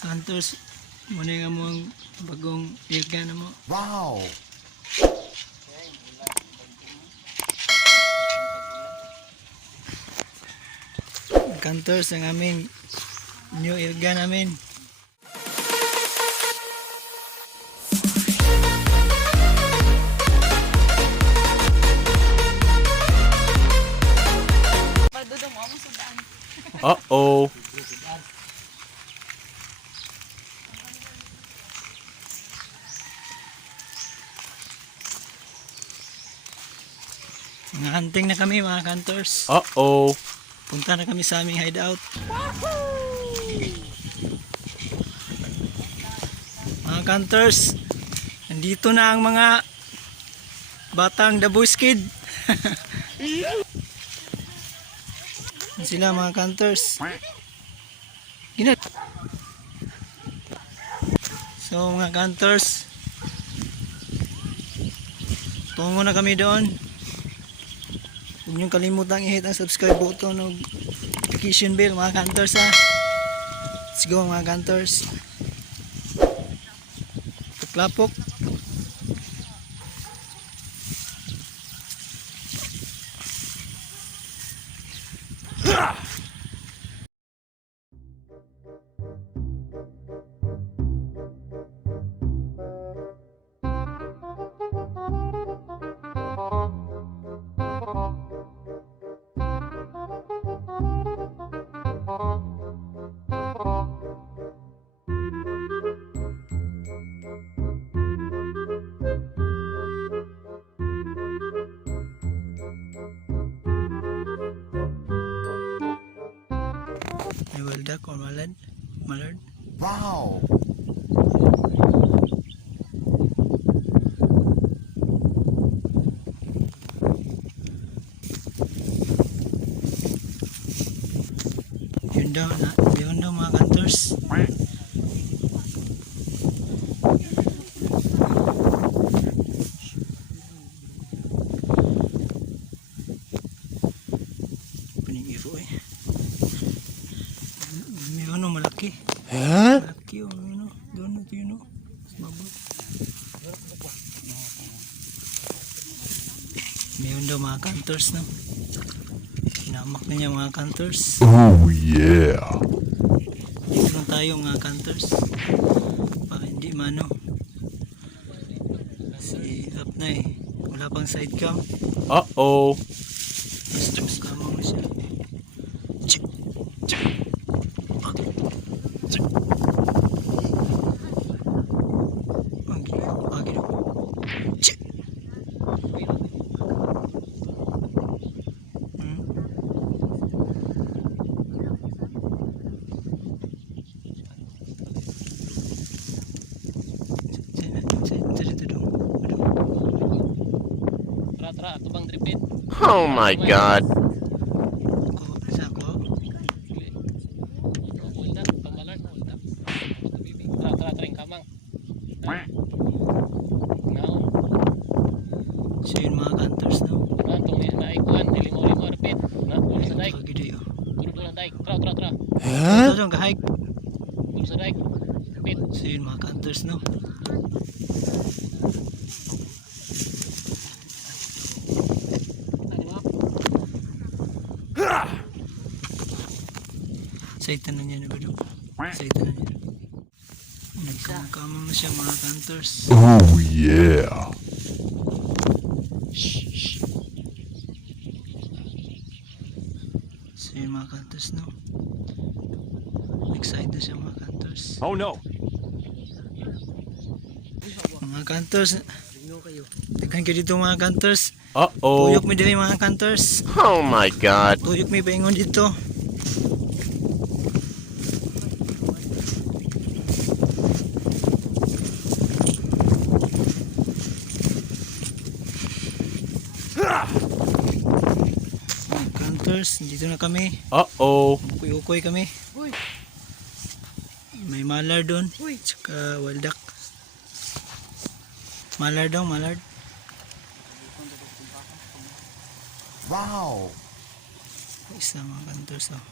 Hunters, muna nga mo ang bagong irga na mo. Wow! Hunters, ang aming new irga namin. Padudong mo mo sa daan. Uh-oh. Mga hunting na kami mga hunters. Uh-oh. Punta na kami sa aming hideout. Mga hunters, nandito na ang mga batang The Boys Kid. Sila mga hunters. Ginat. So mga hunters, tungo na kami doon. Huwag niyong kalimutang i-hit ang subscribe button o notification bell mga kantors ha. Let's go mga kantors. Tuklapok. Weldak or malad. Malard. Wow! Yun daw na. Yun daw mga kantors. Pining ifo eh. May ano malaki. O ano. Doon na yun o. Babo. Mayroon daw mga kantors no. Hinamak na niya mga kantors. Oh, yeah. Dito lang tayo mga kantors. Para hindi mano. Si up na eh. Wala pang side cam. Uh-oh. Basta mas yung kamang. Naon, So yun mga no. naon, kung may naikuan, nilimo-limo, repit. Na, tulo sa daig, Kagidi oh. tulo sa daig. Tara, tara, Huh? Ito dong kahike. tulo sa daig. Repit. So yun mga kantors no. Saitan na niya na ba daw? Saitan na niya. Nagkamkamang na siya mga kantors. Oh, yeah. So yun mga kantors no. Excited na siya mga kantors. Oh, no. Mga kantors. Daghan kayo dito mga kantors. Uh-oh. Tuyok mi diri mga kantors. Oh my god. Tuyok mi paingon dito. Mga Kantors, dito na kami. Uh-oh. Ukoy-ukoy kami. May malar doon. Tsaka waldak. Malar daw, malar. Wow! Isa mga kantors oh.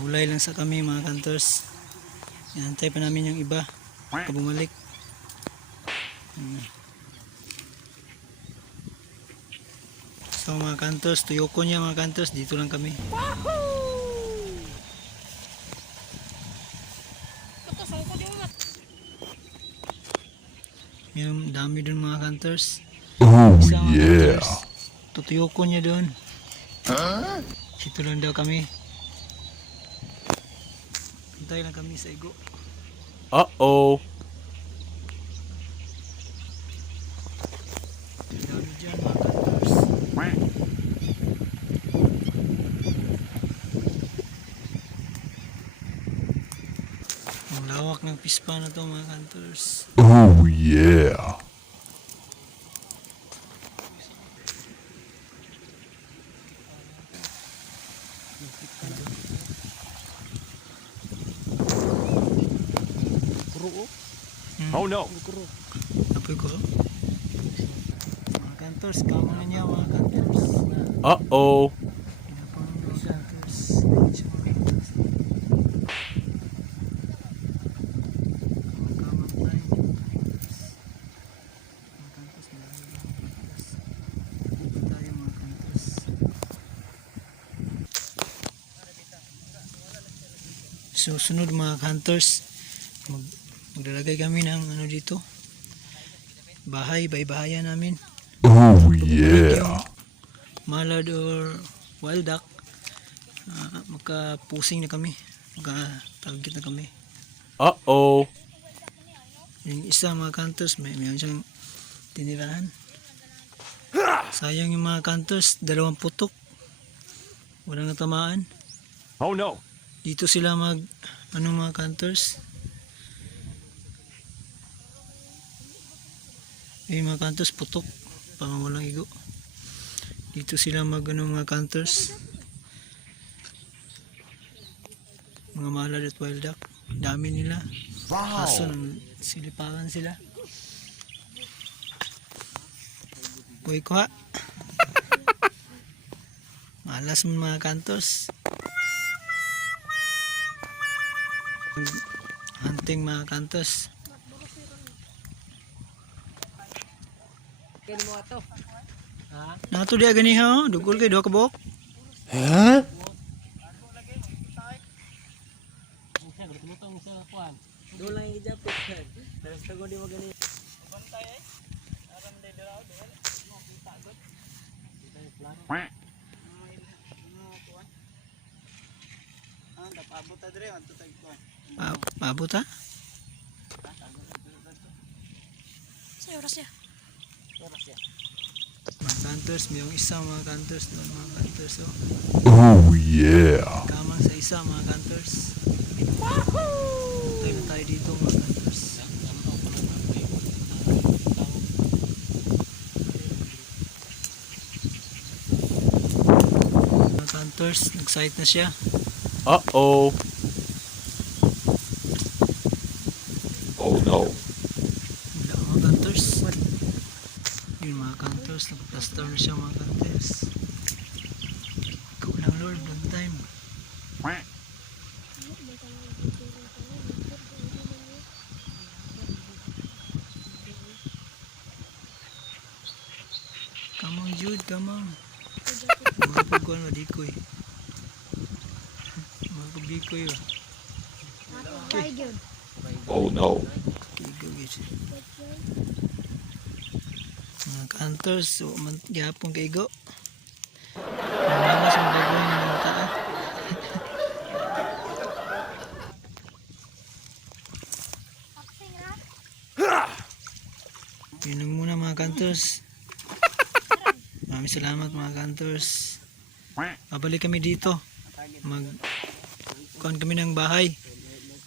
Hulay lang sa kami mga kantors. Inantay pa namin yung iba. Baka bumalik. Hmm. So mga kantors, tuyoko niya mga kantors, dito lang kami. May dami dun mga kantors. Oh Isa mga yeah. kantors. Tutuyoko niya doon. Dito lang daw kami. Hintay lang kami sa igo. Uh-oh. Dami dyan mga kantors. Lawak ng pispa na to mga kantors. Oh yeah. Oh no. Apoy ko. Mga kantors, kamo na niya mga. Uh-oh. Pinapang mga kantors. Medyo mga kantors. Kamang-kamang tayo. Mga kantors, marami mga kantors. Dito tayo mga kantors. Susunod mga kantors, mag maglalagay kami ng ano dito. Bahay, bahay-bahayan namin. Oh yeah. Malad or wild duck. ah, magka-pusing na kami. Magka-target na kami. Uh-oh. Yung isa mga kantos, may mayroon siyang tinirahan. Sayang yung mga kantos, dalawang putok. Walang natamaan. Oh no. Dito sila mag, ano mga kantos? Yung mga kantos, putok. Pang walang igo. Dito sila mag, ano mga kantos? Mga malad at wild duck. Dami nila. Kaso nang silipakan sila. Uy ko ha. Malas mo mga kantos. hunting mga kantos. Nah tuh dia gini ha? Dukul ke dua kebok? Ha Quack. Pa paabot ha. Sa oras ya. Mga kantos, may isa mga kantos doon mga kantos. Oh. Oh yeah. Kamang sa isa mga kantos. Tayo na tayo dito mga kantos. Mga kantos, nag-sight na siya. Uh-oh. Oh no. Wala mga kantors. Yun mga kantors, nagplaster na siya mga kantors. Ikaw lang Lord, one time. Come on Jude, come on. Mga pagkuhan mo, dikoy. Mga pagdikoy ba? Oh no. Tigo guys. Mga kantors, so man gyapon kay go. Sa bagong mga tao. Yun lang muna mga kantors. Maraming salamat mga kantors. Babalik kami dito. Mag kuhan kami ng bahay.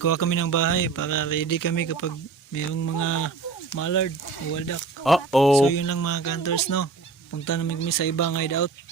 Kuha kami ng bahay para ready kami kapag mayroong mga mallard o waldak. Uh-oh. So yun lang mga kantors no. Punta namin kami sa ibang hideout. Yun lang.